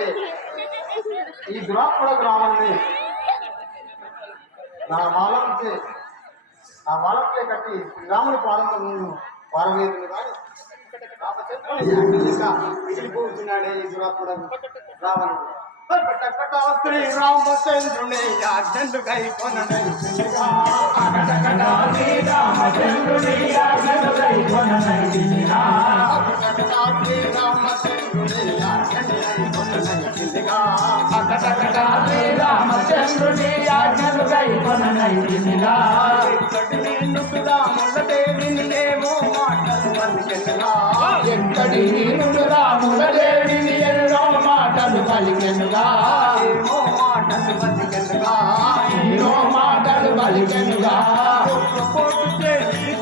అయితే ఈ దురాత్మడ గ్రామాన్ని నా వాళ్ళకే కట్టి శ్రీరాముని పాదంలో వారవేదులు కానీ మిగిలిపోతున్నాడే ఈ దురాత్మడ రావణుడు. శ్రీరామచంద్రుని యాజ్ఞలుగై కొననై శ్రీరామచంద్రుని యాజ్ఞలుగై కొననై శ్రీరామచంద్రుని యాజ్ఞలుగై శ్రీరామచంద్రుని యాజ్ఞలుగై కొననై రాములదేవిని ఏమో మాటలు పలికెనుగా ఎక్కడి రాములదేవిని ఎన్నో మాటలు పలికెనుగా ఏమో మాటలు పలికెనుగా ఎన్నో మాటలు పలికెనుగా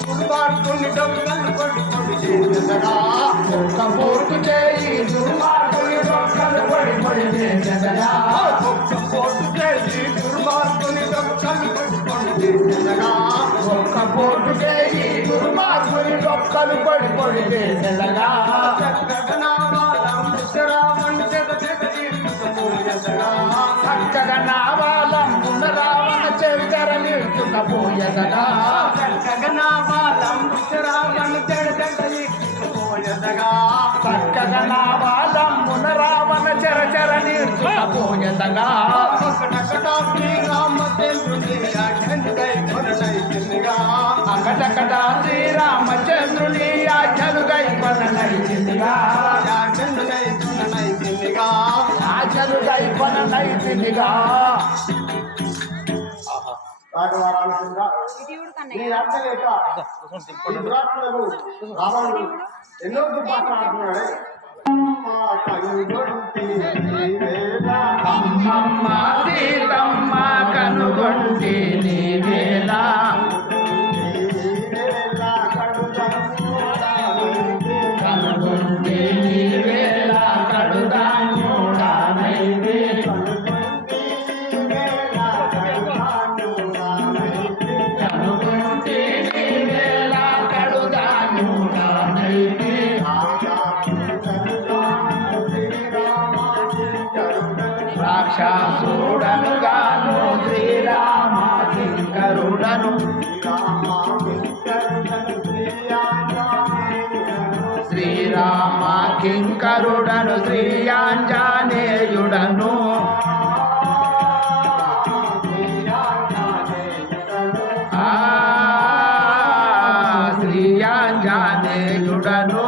దుర్మార్గుని దొంగలు కొడి కొడి చేసగా ఒక్క పోటు చేయి దుర్మార్గుని దొంగలు కొడి కొడి చేసగా ఒక్క పోటు చేయి దుర్మార్గుని దొంగలు కొడి కొడి చేసగా ఒక్క పోటు చేయి దుర్మార్గుని దొంగలు కొడి కొడి చేసగా చక్కగా నావాలం రావణ చెవితర నిలుచుకపోయదగా చక్కగా నావాలం రావణ చెవితరపోయదగా చక్కగా నావాలం రావణ చరచర నిలుచుకపోయదగా శ్రీరామచంద్రుని యాజ్ఞలుగై కొననైతినిగా అకటకట శ్రీరామచంద్రుని యాజ్ఞలుగై కొననైతినిగా యాజ్ఞలుగై కొననైతినిగా యాజ్ఞలుగై కొననైతినిగా రావణుడు ఎన్నో మాట్లాడుతున్నాడే అమ్మమ్మ సీతమ్మ కనుగొంటి నీవేళ కనుగొంటి నీవేళ కడుదాన్యుడానైతే కనుగొంటి నీవేళ కడుదాన్యుడానైతే రాక్షసుడనుగాను శ్రీరామకింకరుడను శ్రీరామకింకరుడను శ్రీయాంజనేయుడను శ్రీయాంజనేయుడను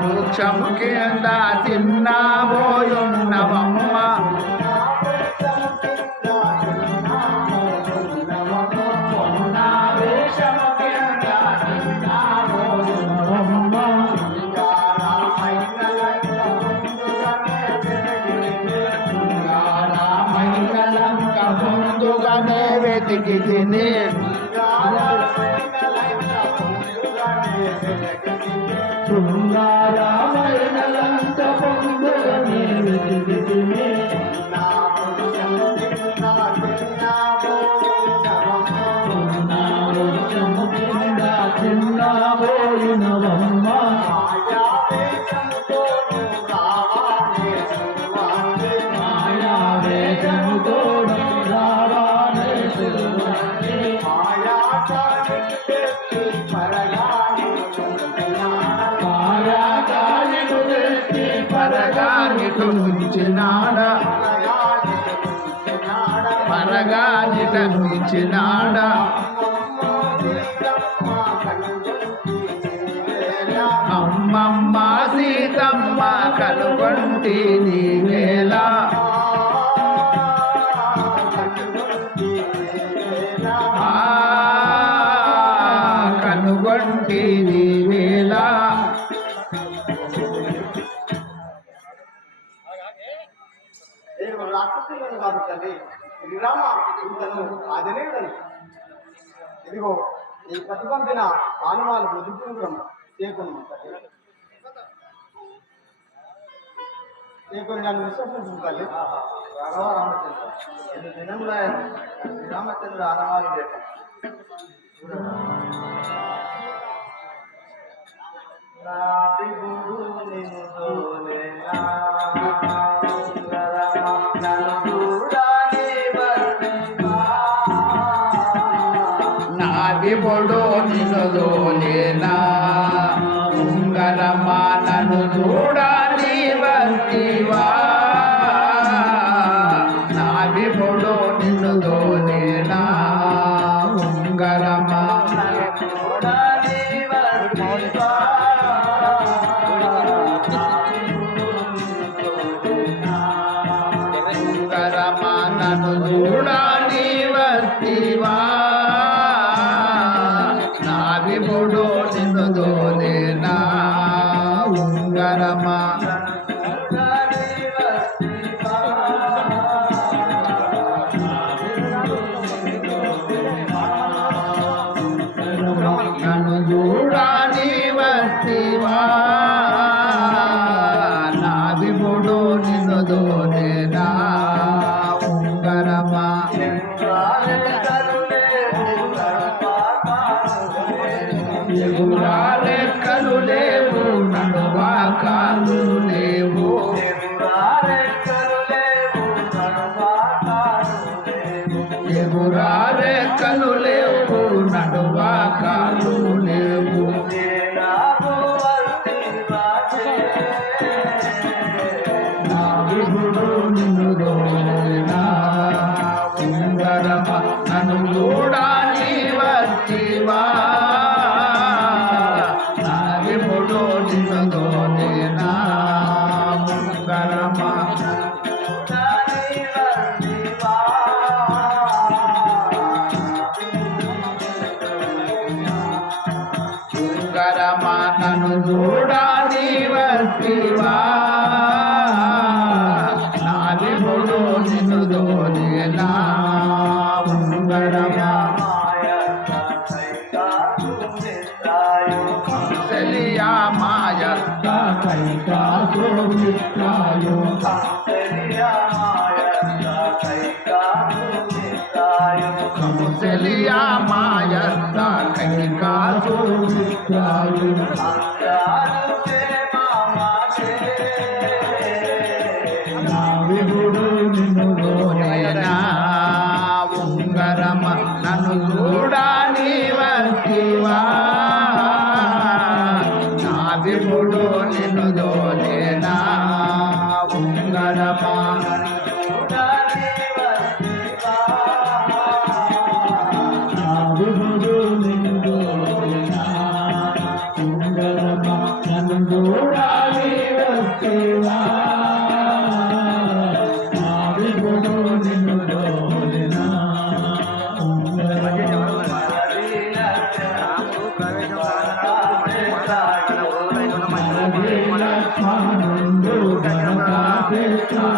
వృక్షము కింద తిన్నాబోయున్నవమ్మ ముందుగానే వెతికి తిని శృంగారమైనలంత పొందుగనే వెతికితిని చిన్నబోయినవమ్మ మాయావేషముతోడు రావానే పరగానిట నుంచినాడ అమ్మమ్మ సీతమ్మ కనుగొంటి నీవేళ కనుగొంటి నీవేళ రాక్షసులను కాబట్టి శ్రీరామ ఆంజనేయుడని ఇదిగో ఈ ప్రతిబంధిన ఆనవాళ్ళు మృదుపూర్వం చేకొని నన్ను విశ్వసించాలి రాఘవ రామచంద్ర ఎన్ని దినముల శ్రీరామచంద్ర ఆనవాళ్ళు లేక నావిబుడు నిన్ను దోలేనా ఉంగరమా నన్ను చూడని వస్తివా నావిబుడు నిన్ను దోలేనా ఉంగరమా ఉంగరమా నన్ను చూడని వస్తివా నావిబుడు నిన్ను దోలేనా ఉంగరమా నన్ను చూడని వస్తివా నావిబుడు నిన్ను దోలేనా ఉంగరమా ఎగురాలెక్కలు లేవు నడువాకాలు లేవు ఎగురాలెక్కలు లేవు నడువాకాలు లేవు నావిబుడు నిన్ను దోలేనా ఉంగరమా నన్ను చూడని వస్తివా నావిబుడు నిన్ను దోలేనా ఉంగరమా ఉంగరమా నన్ను చూడని వస్తివా నావిబుడు నిన్ను దోలేనా ఉంగరమా కౌసల్యా మాయత్త కైకా సుమిత్రాయో కౌసల్యా మాయత్త కైకా సుమిత్రాయో నావిబుడు నిన్ను దోలేనా ఉంగరమా నన్ను చూడని వస్తివా నావిబుడు నిన్ను దోలేనా ఉంగరమా నావిబుడు నిన్ను దోలేనా ఉంగరమా నన్ను చూడని వస్తివా నావిబుడు నిన్ను దోలేనా ఉంగరమా లక్ష్మణుడు గణకాశేషానుడు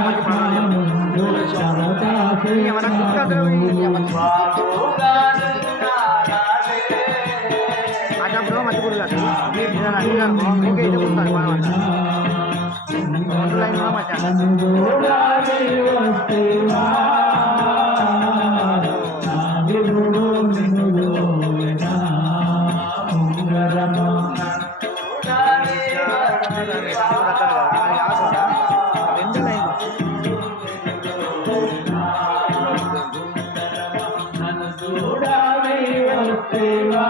లక్ష్మణుడు వస్తివా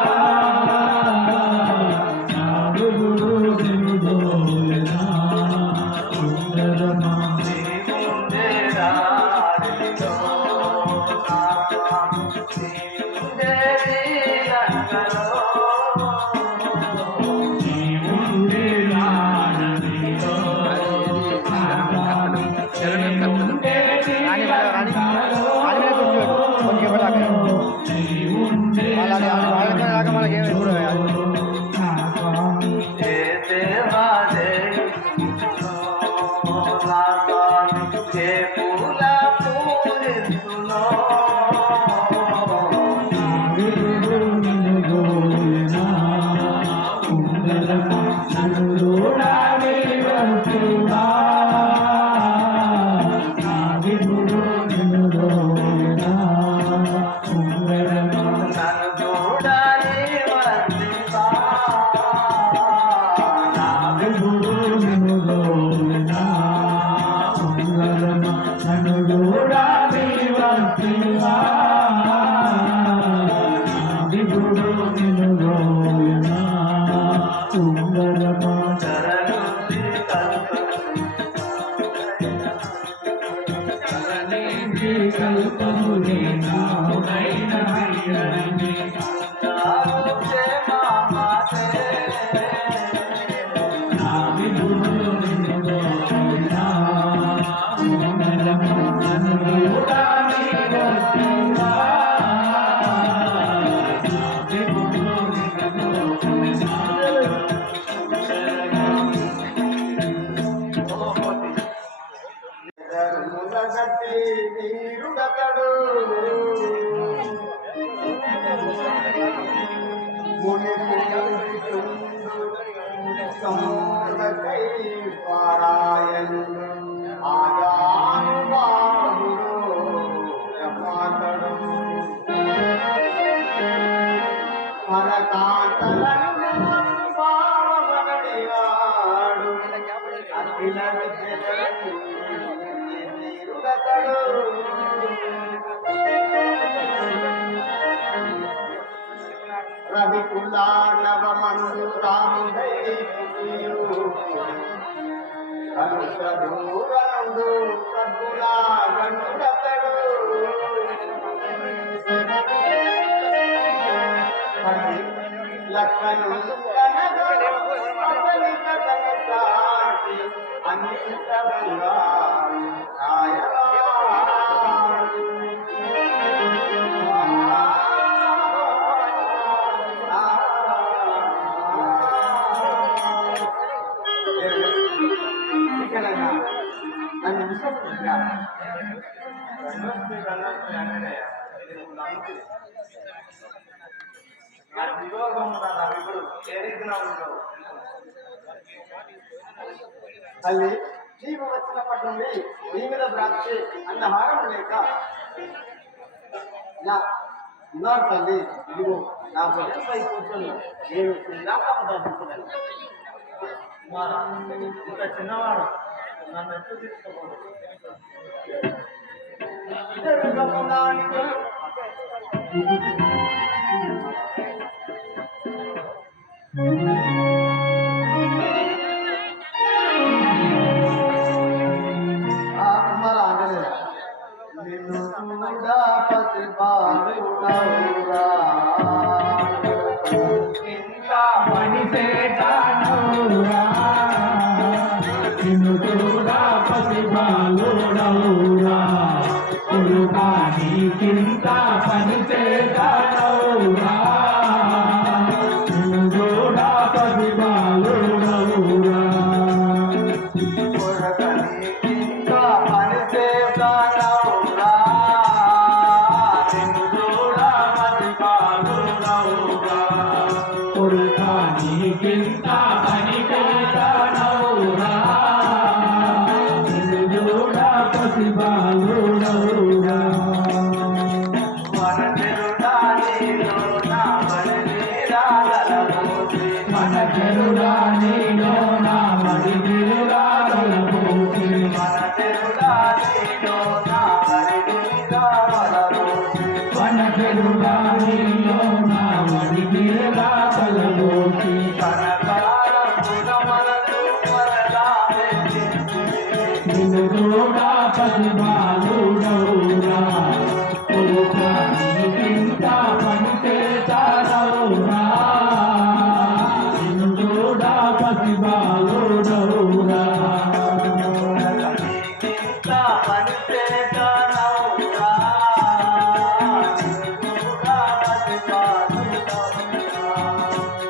నావిబుడు నిన్ను దోలేనా ఉంగరమా నన్ను చూడని వస్తివా నావిబుడు నిన్ను దోలేనా ఉంగరమా నా మోయనా ఉంగరమా కల్పమునే నాయన నా విభుడు నిన్ను వీరుడతడు ముని సముద్రకై పారాయణుడు ఆజానుబాహుడు యమాతడు పరకాంతలను పావనడివాడు అఖిల వీరుడతడు రవికులా నవమందు రాముడై కనుసూరనుడు సద్గులా గణుడతడు లక్షణు అతని కథని సాటి అన్నింతగా నన్ను విశ్వసించగా తల్లి నీవు వచ్చినప్పటి నుండి నీ మీద బ్రాంచి అన్న హారం లేక నా ఉన్నారు తల్లి ఇదిగో నా భుజంపై కూర్చొని నేను చిన్నప్పుడు ఇంత చిన్నవాడు నన్ను ఎప్పుడు తీసుకోకూడదు నిన్ను చూడా పసి బాలుడవురా ఇంకా మణిసేటనురా నిన్ను చూడా పసి బాలుడవురా కొడుకా నీకింత పని చేతనవురా నిన్ను చూడా పసి బాలుడవురా నీకింత పని చేతనవురా నిన్ను చూడా పసి బాలుడవురా మన చెరుడా నీలో నా మడి వీరాలపోసి మన చెరుడా నీలో నా మడి వీరాలపోసి నిన్ను చూడా పసి బాలుడవురా కొడుకా నీకింత పని చేతనవురా నిన్ను చూడా పసి బాలుడవురా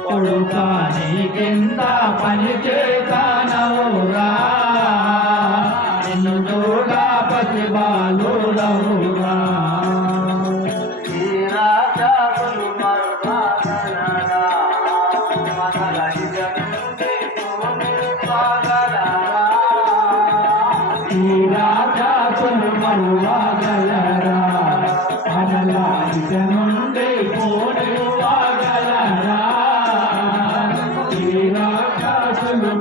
కొడుకా నీకింత పని చేతనవురా నిన్ను చూడా పసి బాలుడవురా ఈ రాజాసులు మరువగలరా మనలా ఇక నుండి పోనివ్వగలరా ఈ రాజాసులు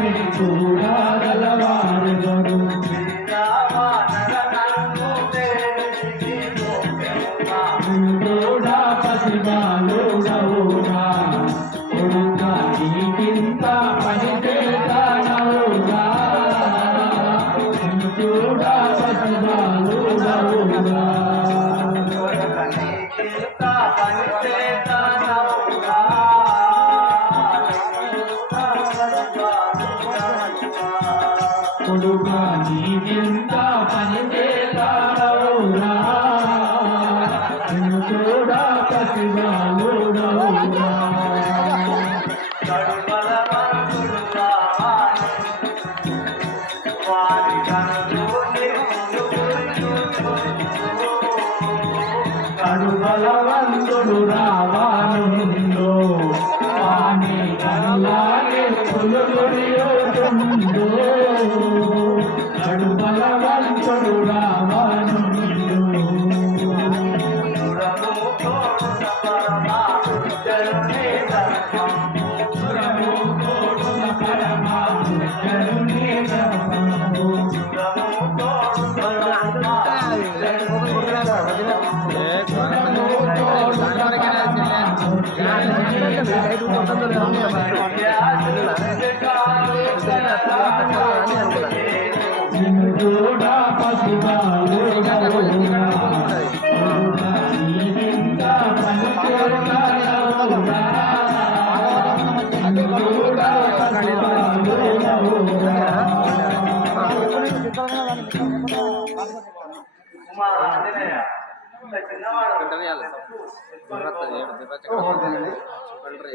స్వామి చూడగలవారెవరు చూడా పసిబాలుడవురా కొడుకా నీకింత పని చేస్తానవురా చూడా పసిబాలుడవురా కొడుకా నీకింత పని చేస్తానవురా చూడా పసిబాలుడవురా కడుబలవంతుడు రావానుందో వాణి కనులాగే పులుగురియోతుందో కడుబలవంతుడు రావానుందో చూడా పసిబాలుడవురా నీకింత పని చేస్తానవురా చూడా పసిబాలుడవురా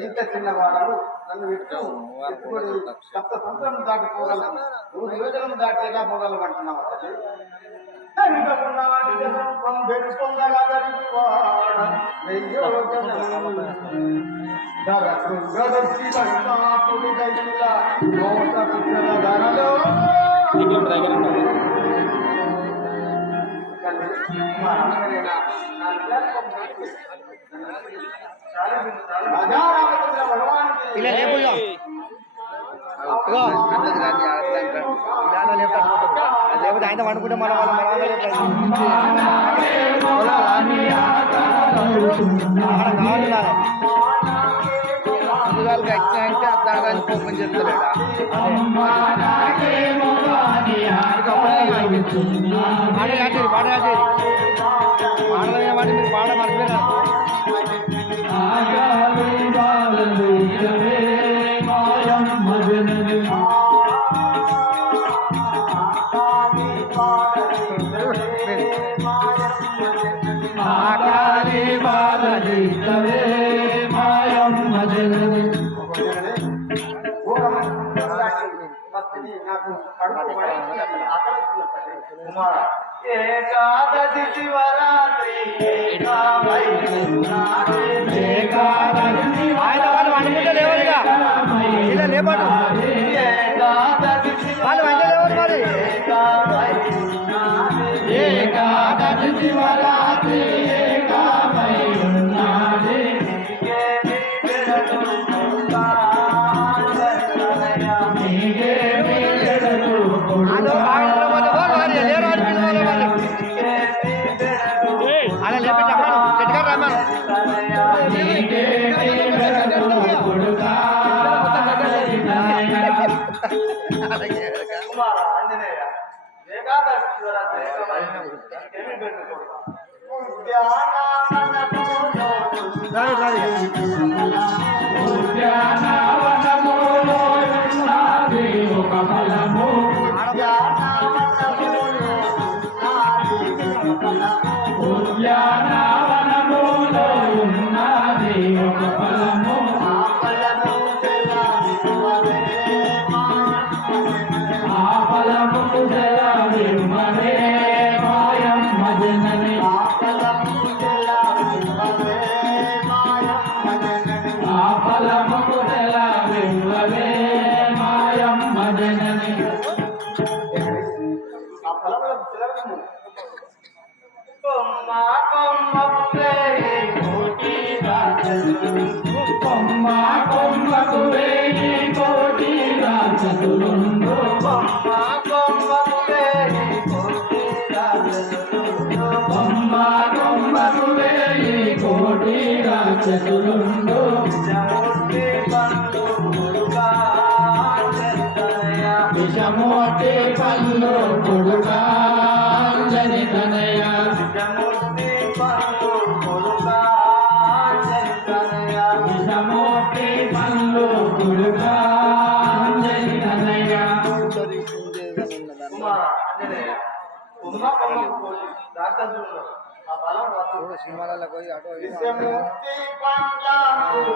ఇంత చిన్నవాడు నన్ను ఎత్తుకొని సప్త సంవత్సరం దాటిపోగలను 100 యోజనం దాటి ఎలా పోగలం అంటున్నావు లేకపోతే ఆయన వండుకుంటే మన అర్థాన్ని కోపం చెప్తలేడా పాట మీరు పాట మర్చిపోయినారు ఏకాదశి శివరాత్రి ఆయన వాళ్ళు అనుకుంటే లేవరుగా ఇలా లేపాటు వాళ్ళు అంటే లేవరు మరి ఏకాదశి శివరాత్రి ఏకామై ఉన్నది అలా లేపించి అమ్మాను చెట్టుగా రమ్మాను ఉద్యానవనములో ఉన్నది ఒక ఫలము ఉద్యానవనములో ఉన్నది ఒక ఫలము ఆ ఫలము సెలవివ్వవే మాయమ్మ జనని ఆ ఫలము సెలవివ్వవే మాయమ్మ జనని కొమ్మ కొమ్మకు వేయి కోటి రాజు రాక్షసులుండు కొమ్మ కొమ్మకు వేయి కోటి రాక్షసులుండు కొమ్మ కొమ్మకు వేయి కోటి రాక్షసులుండు విషమూర్తి పండు కొడుకా విషమూర్తి పళ్ళు కొడుకా అంజని తనయ విషమూర్తి పండు కొడుకా విషమూర్తి పళ్ళు కొడుకా అంజని తనయ కుమార ఆంజనేయ కుమ్మ కొమ్మకు కోటి రాక్షసులుండు ఆ బలం వద్దు సినిమాలలో పోయి అటు విషమూర్తి పండ్లకు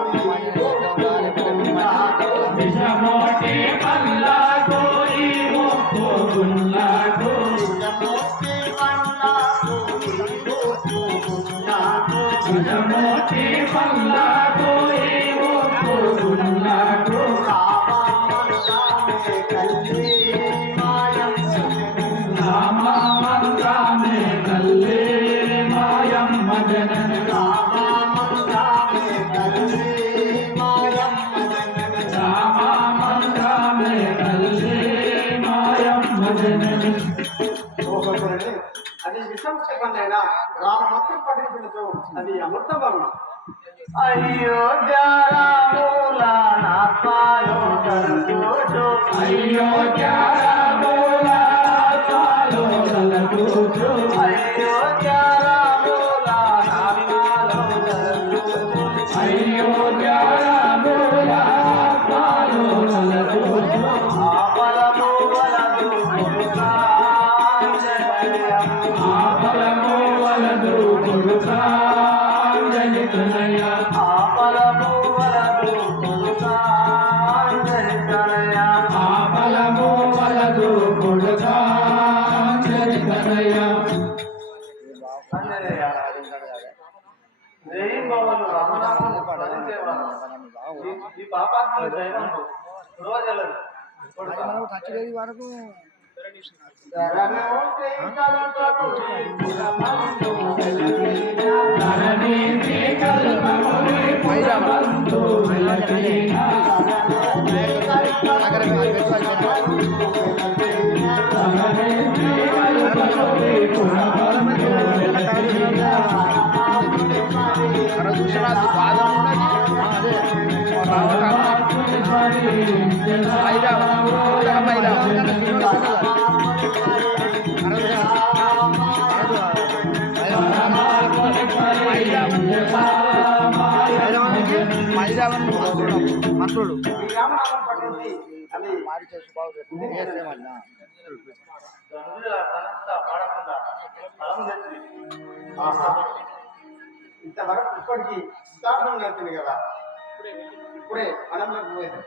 విషమూర్తి పళ్ళకు ఈ ముక్కు గుళ్ళకు విషమూర్తి పండ్లకు విషమూర్తి పళ్ళకు ఈ ముక్కు గుళ్ళకు రామ మంత్రామే కల్లే మాయమ్మ జనని రామ మంత్రామే కల్లే మాయమ్మ జనని అది విషం చెప్పండి రామ మొత్తం పఠించు అది అమృతం అయ్యో జారామూల నా పాలు కలుచు అయ్యో జారబోలా చాలు తలకూచు అయ్యో జారామూల నా పాలు కలుచు అయ్యో జారబోలా చాలు తలకూచు ఆపలము వలదు కొడుకా ఆపలము వలదు కొడుకా అంజని తనయ ఆపలము వలదు కొడుకా ఆపలము వలదు కొడుకా అంజని తనయ ఈ పాపాత్మ దైవం రోజులు మనకు టచ్ లేదు వరకు ధరణి కల్పముని పురబంధు విలసిన మంత్రుడు రామనామం పఠించి అది మారి చేసి బాగుంది ఇంతవరకు ఇప్పటికీ సిద్ధార్థం నేర్చింది కదా ఇప్పుడే మనంలోకి పోయేది